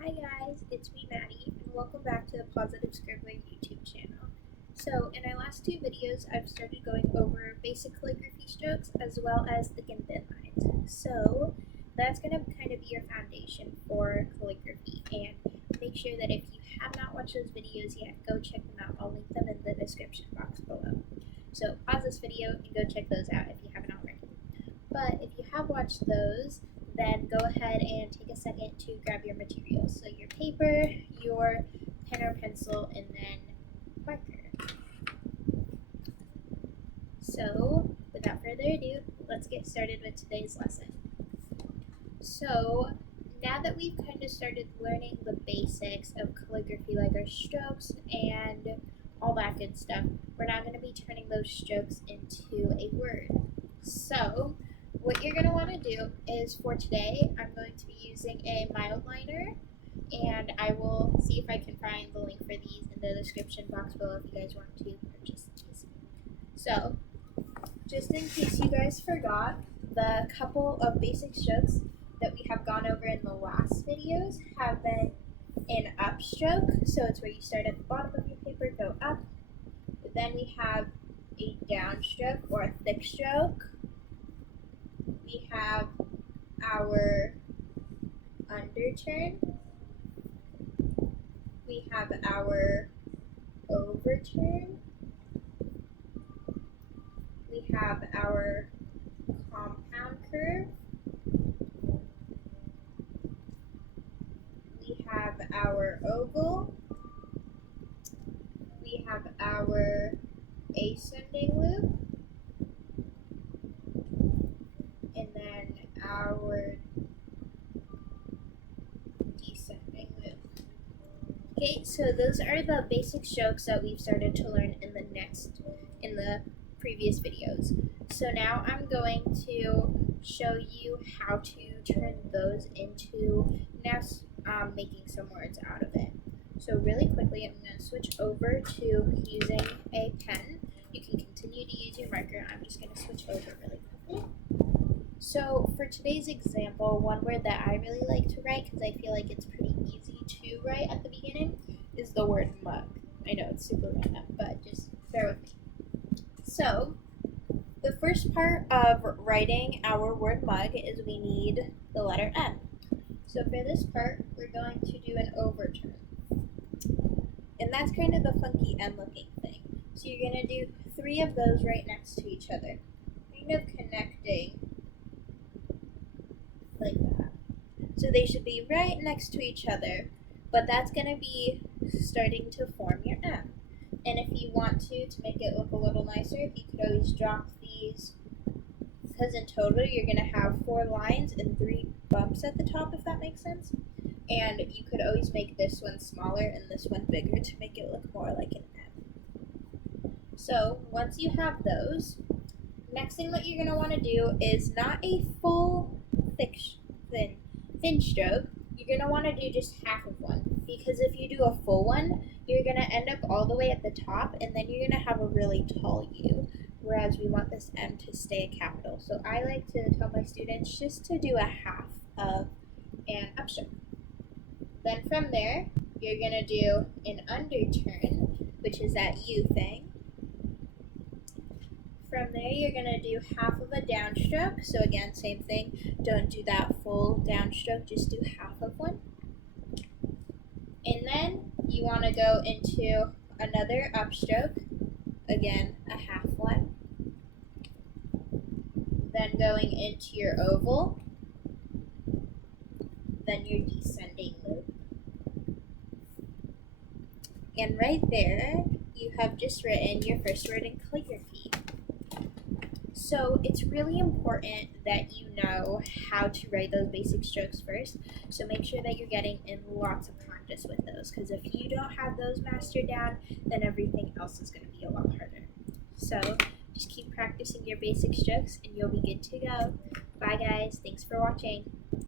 Hi guys, it's me Maddie, and welcome back to the Positive Scribbler YouTube channel. So in our last two videos, I've started going over basic calligraphy strokes as well as thick and thin lines. So that's going to kind of be your foundation for calligraphy, and make sure that if you have not watched those videos yet, go check them out. I'll link them in the description box below. So pause this video and go check those out if you haven't already. But if you have watched those, then go ahead and take a second to grab your materials. So your paper, your pen or pencil, and then marker. So without further ado, let's get started with today's lesson. So now that we've kind of started learning the basics of calligraphy, like our strokes and all that good stuff, we're now going to be turning those strokes into a word. So what you're going to want to do is, for today, I'm going to be using a mild liner, and I will see if I can find the link for these in the description box below if you guys want to purchase these. So, just in case you guys forgot, the couple of basic strokes that we have gone over in the last videos have been an upstroke, so it's where you start at the bottom of your paper, go up. But then we have a downstroke or a thick stroke. We have our underturn. We have our overturn. We have our compound curve. We have our oval. We have our ascending loop. And then our descending loop. Okay, so those are the basic strokes that we've started to learn in the previous videos. So now I'm going to show you how to turn those into making some words out of it. So really quickly, I'm going to switch over to using a pen. You can continue to use your marker. I'm just going to switch over really quickly. So for today's example, one word that I really like to write, because I feel like it's pretty easy to write at the beginning, is the word mug. I know it's super random, but just bear with me. So the first part of writing our word mug is we need the letter M. So for this part, we're going to do an overturn. And that's kind of the funky M looking thing. So you're going to do 3 of those right next to each other, kind of connecting like that. So they should be right next to each other, but that's going to be starting to form your M. And if you want to make it look a little nicer, you could always drop these, because in total you're going to have 4 lines and 3 bumps at the top, if that makes sense. And you could always make this one smaller and this one bigger to make it look more like an M. So once you have those, next thing that you're going to want to do is not a full thin stroke. You're going to want to do just half of one, because if you do a full one, you're going to end up all the way at the top, and then you're going to have a really tall U, whereas we want this M to stay a capital. So I like to tell my students just to do a half of an upstroke. Then from there, you're going to do an underturn, which is that U thing. From there, you're going to do half of a downstroke. So again, same thing. Don't do that full downstroke, just do half of one. And then you want to go into another upstroke. Again, a half one. Then going into your oval. Then your descending loop. And right there, you have just written your first word in calligraphy. So it's really important that you know how to write those basic strokes first. So make sure that you're getting in lots of practice with those, because if you don't have those mastered down, then everything else is going to be a lot harder. So just keep practicing your basic strokes and you'll be good to go. Bye guys, thanks for watching.